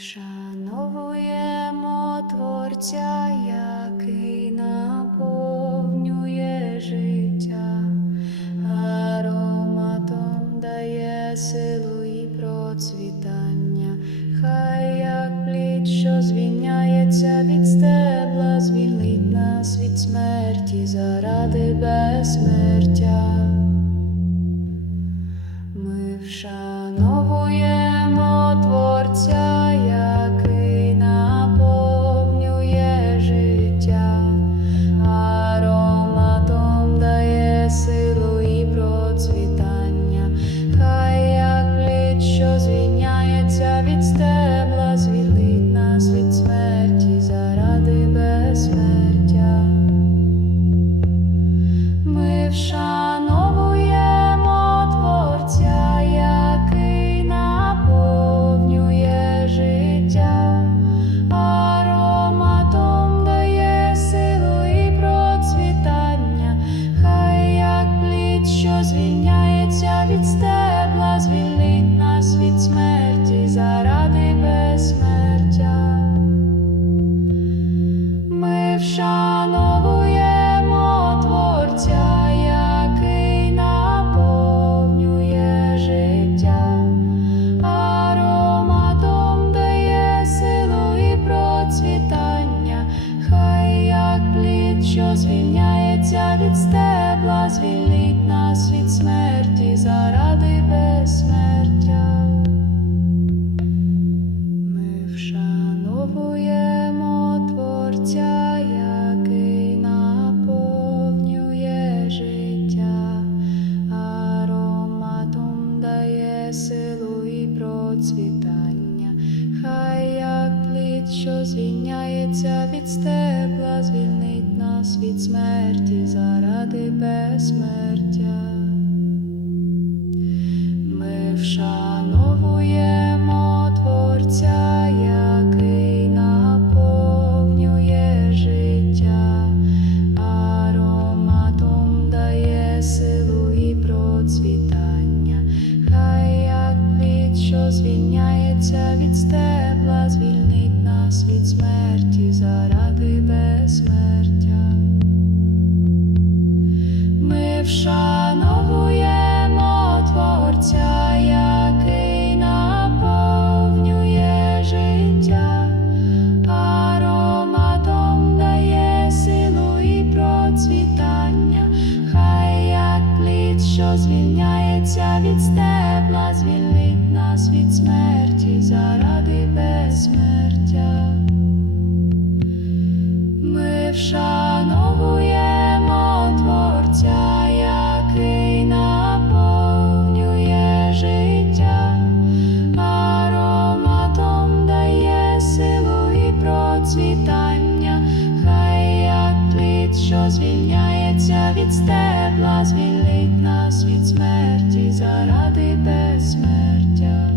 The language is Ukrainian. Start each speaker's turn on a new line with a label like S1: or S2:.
S1: вшановуємо Творця, який наповнює життя, ароматом дає силу і процвітання, хай як плід, що звільняється від стебла, звільнить нас від смерті заради безсмертя. Ми вшановуємо що звільняється від стебла, звільнить нас від смерті заради плід, що звільняється від стебла, звільнить нас від смерті заради безсмертя. Ми вшановуємо звільняється від стебла, звільнить нас від смерті заради безсмертя. Звільняється від стебла, звільнить нас від смерті заради безсмертя. звільняється від стебла, звільнить нас від смерті заради безсмертя.